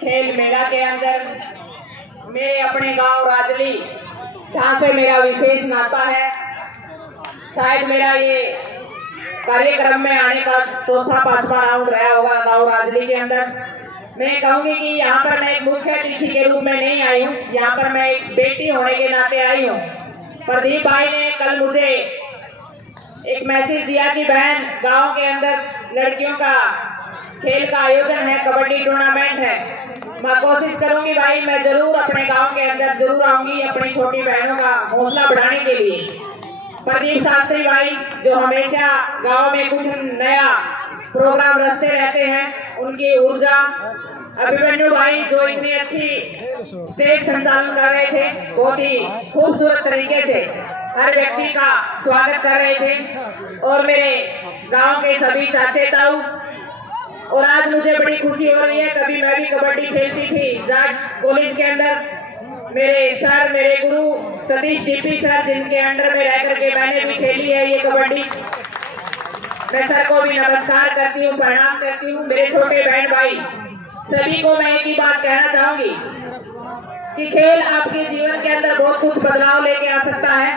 खेल मेला के अंदर मेरे अपने गांव राजली, जहाँ से मेरा विशेष नाता है, शायद मेरा ये कार्यक्रम में आने का चौथा पांचवा राउंड रहा होगा गांव राजली के अंदर। मैं कहूँगी कि यहाँ पर मैं एक मुख्य अतिथि के रूप में नहीं आई हूँ, यहाँ पर मैं एक बेटी होने के नाते आई हूँ। प्रदीप भाई ने कल मुझे एक मैसेज दिया कि बहन, गांव के अंदर लड़कियों का खेल का आयोजन है, कबड्डी टूर्नामेंट है। मैं कोशिश करूंगी भाई, मैं जरूर अपने गांव के अंदर जरूर आऊंगी अपनी छोटी बहनों का हौसला बढ़ाने के लिए। प्रदीप शास्त्री भाई जो हमेशा गांव में कुछ नया प्रोग्राम रचते रहते हैं, उनकी ऊर्जा। अभिमन्यु भाई जो इतनी अच्छी स्टेज संचालन कर रहे थे, बहुत ही खूबसूरत तरीके से हर व्यक्ति का स्वागत कर रहे थे, और मेरे गांव के सभी चाचे ताऊ। और आज मुझे बड़ी खुशी हो रही है, कभी मैं भी कबड्डी खेलती थी जाट कॉलेज के अंदर। मेरे सर, मेरे गुरु सतीश डीपी सर, जिनके अंडर में रह करके मैंने भी खेली है ये कबड्डी। मैं सर को भी नमस्कार करती हूँ, प्रणाम करती हूँ। मेरे छोटे बहन भाई सभी को मैं एक ही बात कहना चाहूंगी कि खेल आपके जीवन के अंदर बहुत कुछ बदलाव लेके आ सकता है।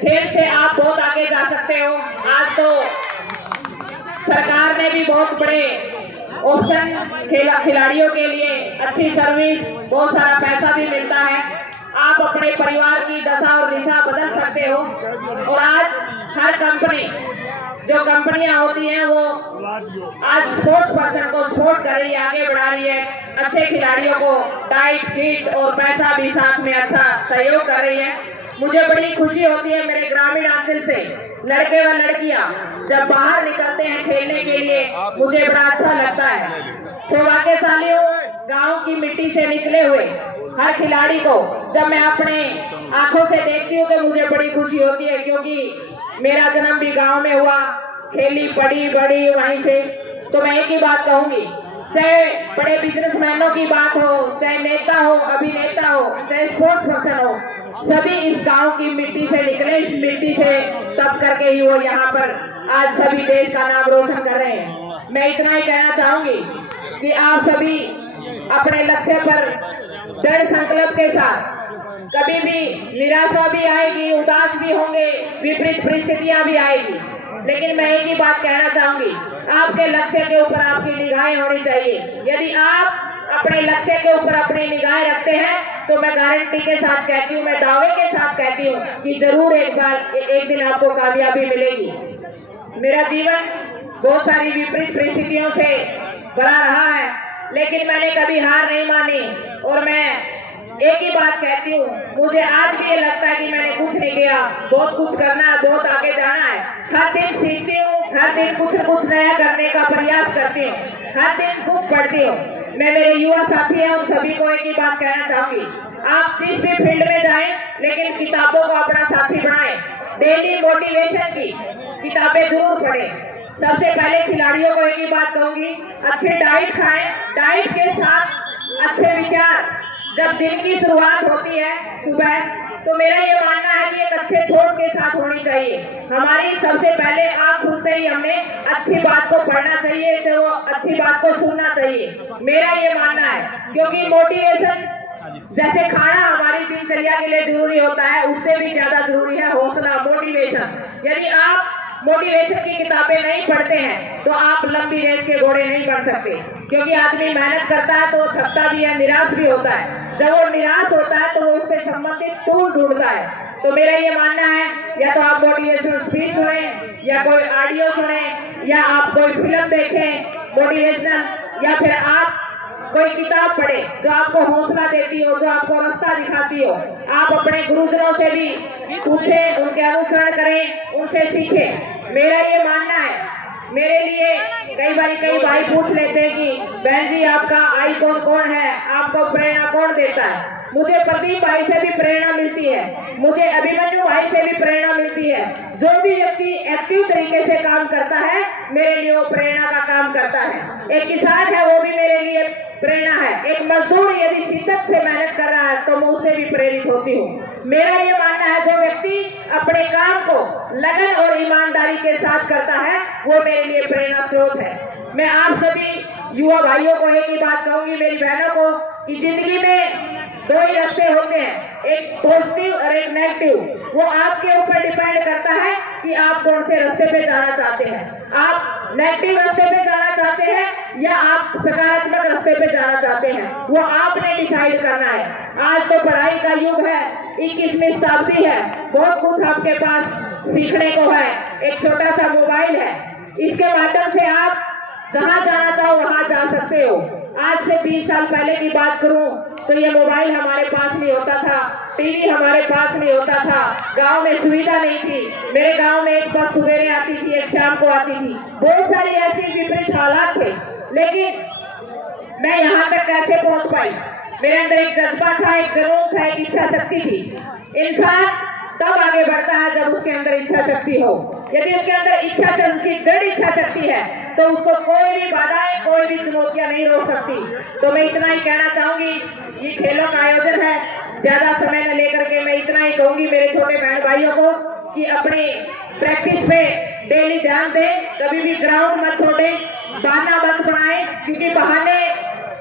खेल से आप बहुत आगे जा सकते हो। आज तो सरकार ने भी बहुत बड़े ऑप्शन खिलाड़ियों के लिए, अच्छी सर्विस, बहुत सारा पैसा भी मिलता है। आप अपने परिवार की दशा और दिशा बदल सकते हो। और आज हर कंपनी, जो कंपनियां होती हैं, वो आज स्पोर्ट्स पर्सन को सपोर्ट कर रही है, आगे बढ़ा रही है। अच्छे खिलाड़ियों को डाइट, किट और पैसा भी साथ में अच्छा सहयोग कर रही है। मुझे बड़ी खुशी होती है मेरे ग्रामीण अंचल से लड़के व लड़कियां जब बाहर निकलते हैं खेलने के लिए, मुझे बड़ा अच्छा लगता है। सौभाग्यशाली हूँ गांव की मिट्टी से निकले हुए हर खिलाड़ी को जब मैं अपने आंखों से देखती हूँ तो मुझे बड़ी खुशी होती है, क्योंकि मेरा जन्म भी गांव में हुआ, खेली पड़ी बड़ी वहीं से। तो मैं एक ही बात कहूंगी, चाहे बड़े बिजनेसमैनों की बात हो, चाहे नेता हो, अभिनेता हो, चाहे स्पोर्ट्स पर्सन हो, सभी इस गांव की मिट्टी से निकले। इस मिट्टी से तब करके ही वो यहाँ पर आज सभी देश का नाम रोशन कर रहे हैं। मैं इतना ही कहना चाहूंगी कि आप सभी अपने लक्ष्य पर दृढ़ संकल्प के साथ, कभी भी निराशा भी आएगी, उदास भी होंगे, विपरीत परिस्थितियां भी आएगी, लेकिन मैं एक ही बात कहना चाहूंगी, आपके लक्ष्य के ऊपर आपकी निगाहें होनी चाहिए। यदि आप अपने लक्ष्य के ऊपर अपनी निगाहें रखते हैं तो मैं गारंटी के साथ कहती हूँ, मैं दावे के साथ कहती हूँ कि जरूर एक दिन आपको कामयाबी मिलेगी। मेरा जीवन बहुत सारी विपरीत परिस्थितियों से भरा रहा है, लेकिन मैंने कभी हार नहीं मानी। और मैं एक ही बात कहती हूँ, मुझे आज भी ये लगता है कि मैंने कुछ नहीं किया, बहुत कुछ करना है, बहुत आगे जाना है। हर दिन सीखती हूँ, हर दिन कुछ नया करने का प्रयास करती हूँ, हर दिन खूब पढ़ती हूँ। मैं मेरे युवा साथी हैं, उन सभी को एक ही बात कहना चाहूंगी, आप जिस भी फील्ड में जाएं, लेकिन किताबों को अपना साथी बनाएं। डेली मोटिवेशन की किताबें जरूर पढ़ें। सबसे पहले खिलाड़ियों को एक ही बात कहूंगी, अच्छे डाइट खाएं, डाइट के साथ अच्छे विचार। जब दिन की शुरुआत होती है सुबह, तो मेरा ये मानना है कि एक अच्छे थॉट के साथ होनी चाहिए। हमारी सबसे पहले आप खुद से ही हमें अच्छी बात को पढ़ना चाहिए, तो अच्छी बात को सुनना चाहिए, मेरा ये मानना है। क्योंकि मोटिवेशन, जैसे खाना हमारी दिनचर्या के लिए जरूरी होता है, उससे भी ज्यादा जरूरी है हौसला, मोटिवेशन। यदि आप मोटिवेशन की किताबें नहीं पढ़ते हैं तो आप लंबी रेस के घोड़े नहीं बन सकते, क्योंकि आदमी मेहनत करता है तो थकता भी है, निराश भी होता है। जब वो निराश होता है तो वो उससे संबंधित टूल ढूंढता है। तो मेरा ये मानना है, या तो आप मोटिवेशनल स्पीच सुने, या कोई ऑडियो सुने, या आप कोई फिल्म देखें मोटिवेशनल, या फिर आप कोई किताब पढ़े जो आपको हौसला देती हो, जो आपको रास्ता दिखाती हो। आप अपने गुरुजनों से भी पूछें, उनके अनुसरण करें, उनसे सीखें। मेरा ये मानना है, मेरे लिए कई भाई पूछ लेते हैं कि बहन जी आपका आइकॉन कौन है, आपको प्रेरणा कौन देता है। मुझे प्रदीप भाई से भी प्रेरणा मिलती है, मुझे अभिमन्यु भाई से भी प्रेरणा मिलती है। जो भी व्यक्ति एक्टिव तरीके से काम करता है, मेरे लिए वो प्रेरणा का काम करता है। एक किसान है, वो भी मेरे लिए प्रेरणा है। एक मजदूर यदि शिद्दत से मेहनत कर रहा है तो मैं उससे भी प्रेरित होती हूँ। मेरा ये मानना है, जो व्यक्ति अपने काम को लगन और ईमानदारी के साथ करता है, वो मेरे लिए प्रेरणा स्रोत है। मैं आप सभी युवा भाइयों को एक ही बात कहूंगी, मेरी बहनों को, कि जिंदगी में दो ही रास्ते होते हैं, एक पॉजिटिव और एक नेगेटिव। वो आपके ऊपर डिपेंड करता है कि आप कौन से रास्ते पे जाना चाहते हैं। आप नेगेटिव रास्ते पे जाना चाहते हैं या आप सकारात्मक रास्ते पे जाना चाहते हैं, वो आपने डिसाइड करना है। आज तो पढ़ाई का युग है, 21वीं शताब्दी है, बहुत कुछ आपके पास सीखने को है। एक छोटा सा मोबाइल है, इसके माध्यम से आप जहाँ जाना चाहो वहाँ जा सकते हो। आज से 20 साल पहले की बात करूं तो ये मोबाइल हमारे पास नहीं होता था, टीवी हमारे पास नहीं होता था, गांव में सुविधा नहीं थी। मेरे गांव में एक बस सवेरे आती थी, एक शाम को आती थी, बहुत सारी ऐसी विपरीत हालात थे। लेकिन मैं यहाँ तक कैसे पहुँच पाई? मेरे अंदर एक जज्बा था, एक जुनून था, एक इच्छा शक्ति थी। इंसान तब आगे बढ़ता है जब उसके अंदर इच्छा शक्ति हो। यदि उसके अंदर इच्छा शक्ति, दृढ़ इच्छा शक्ति है, तो उसको कोई भी बाधाएं, कोई भी चुनौतियां नहीं रोक सकती। तो मैं इतना ही कहना चाहूंगी, ये खेलों का आयोजन है, ज्यादा समय न लेकर के मैं इतना ही कहूंगी मेरे छोटे बहन भाइयों को कि अपनी प्रैक्टिस पे डेली ध्यान दें, कभी भी ग्राउंड मत छोड़े, बहाना मत बनाए, क्योंकि बहाने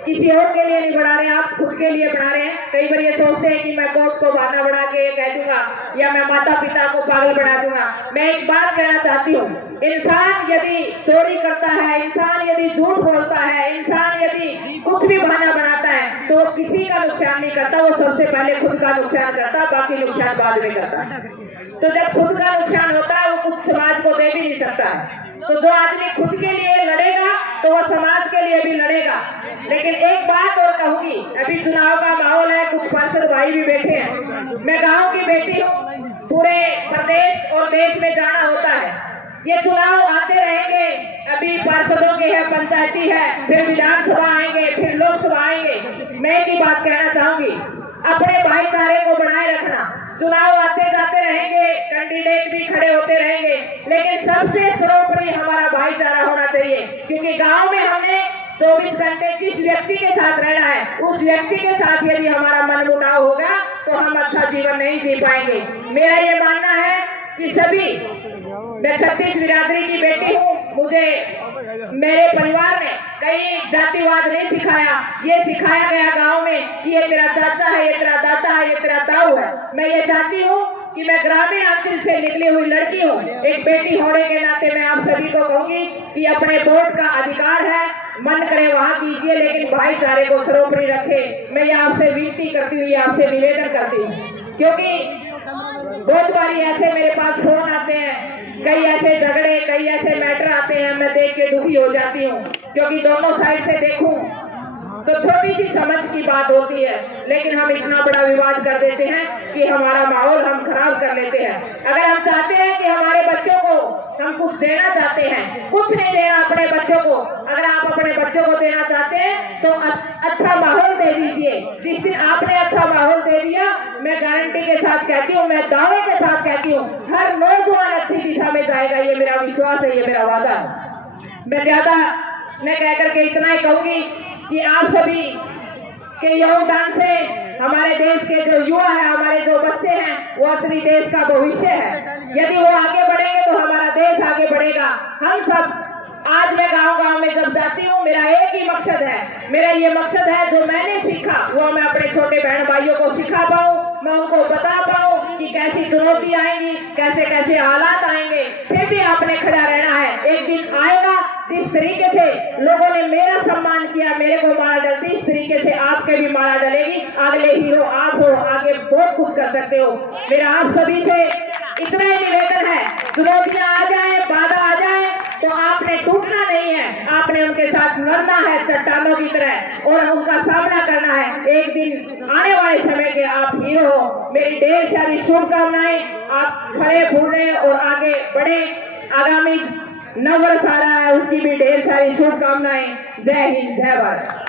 किसी और के लिए नहीं बना रहे, आप खुद के लिए बना रहे हैं। कई बार ये सोचते हैं कि मैं कोच को बहाना बना के कह दूंगा या मैं माता पिता को पागल बना दूंगा। मैं एक बात कहना चाहती हूँ, इंसान यदि चोरी करता है, इंसान यदि झूठ बोलता है, इंसान यदि कुछ भी बहाना बनाता है, तो वो किसी का नुकसान नहीं करता, वो सबसे पहले खुद का नुकसान करता, बाकी नुकसान बाद में करता। तो जब खुद का नुकसान होता है, वो कुछ समाज को दे भी नहीं सकता है। तो जो आदमी खुद के लिए लड़ेगा तो वह समाज के लिए भी लड़ेगा। लेकिन एक बात और कहूंगी, अभी चुनाव का माहौल है, कुछ पार्षद भाई भी बैठे हैं, मैं गांव की बेटी हूँ, पूरे प्रदेश और देश में जाना होता है। ये चुनाव आते रहेंगे, अभी पार्षदों के है, पंचायती है, फिर विधानसभा आएंगे, फिर लोकसभा आएंगे। मैं एक ही बात कहना चाहूंगी, अपने भाईचारे को बनाए रखना। चुनाव आते जाते रहेंगे, कैंडिडेट भी खड़े होते रहेंगे, लेकिन सबसे सर्वोपरि हमारा भाईचारा होना चाहिए, क्योंकि गांव में हमने 24 घंटे जिस व्यक्ति के साथ रहना है, उस व्यक्ति के साथ यदि हमारा मनमुटाव होगा तो हम अच्छा जीवन नहीं जी पाएंगे। मेरा ये मानना है कि सभी, मैं छत्तीस बिरादरी की बेटी हूँ, मुझे मेरे परिवार ने कहीं जातिवाद नहीं सिखाया। ये सिखाया गया गांव में कि ये तेरा चाचा है, ये तेरा दादा है, ये तेरा ताऊ है। मैं ये चाहती हूँ कि मैं ग्रामीण अंचल से निकली हुई लड़की हूँ, एक बेटी होने के नाते मैं आप सभी को कहूंगी कि अपने वोट का अधिकार है, मन करे वहाँ कीजिए, लेकिन भाईचारे को सर्वोपरि रखे। मैं ये आपसे विनती करती हुई, आपसे निवेदन करती हूँ, क्योंकि बहुत बारी ऐसे मेरे पास फोन आते हैं, कई ऐसे झगड़े, कई ऐसे मैटर आते हैं, मैं देख के दुखी हो जाती हूँ, क्योंकि दोनों साइड से देखूं तो छोटी सी समझ की बात होती है, लेकिन हम इतना बड़ा विवाद कर देते हैं कि हमारा माहौल हम खराब कर लेते हैं। अगर हम चाहते हैं कि हमारे बच्चों को हम कुछ देना चाहते हैं, कुछ नहीं देना अपने बच्चों को, अगर आप अपने बच्चों को देना चाहते हैं तो अच्छा माहौल दे दीजिए। जिस दिन आपने अच्छा माहौल दे दिया, मैं गारंटी के साथ कहती हूँ, मैं दावे के साथ कहती हूँ, हर नौजवान अच्छी दिशा में जाएगा। ये मेरा विश्वास है, ये मेरा वादा है। मैं ज्यादा न कह करके इतना ही कहूंगी कि आप सभी के योगदान से हमारे देश के जो युवा है, हमारे जो बच्चे हैं, वो असली देश का भविष्य है। यदि वो आगे बढ़ेंगे तो हमारा देश आगे बढ़ेगा। हम सब, आज मैं गांव-गांव में जब जाती हूँ, मेरा एक ही मकसद है, मेरा ये मकसद है, जो मैंने सीखा वो मैं अपने छोटे बहन भाइयों को सिखा पाऊँ, मैं उनको बता पाऊँ कि कैसी चुनौती आएंगी, कैसे कैसे हालात आएंगे, फिर भी आपने खड़ा रहना है। एक दिन आएगा, जिस तरीके से लोगों ने मेरा सम्मान किया, मेरे को माला डलती, इस तरीके से आपके भी माला डलेगी। अगले हीरो आप हो, आगे बहुत कुछ कर सकते हो। मेरा आप सभी से इतना ही निवेदन है, चुनौतियां आ जाए, बाधा आ जाए, तो आपने टूटना नहीं है, आपने उनके साथ लड़ना है चट्टानों की तरह, और उनका सामना करना है। एक दिन आने वाले समय के आप हीरो हो। मेरी ढेर सारी शुभकामनाएं, आप फले फूले और आगे बढ़े। आगामी नववर्ष आ रहा है, उसकी भी ढेर सारी शुभकामनाएं। जय हिंद, जय भारत।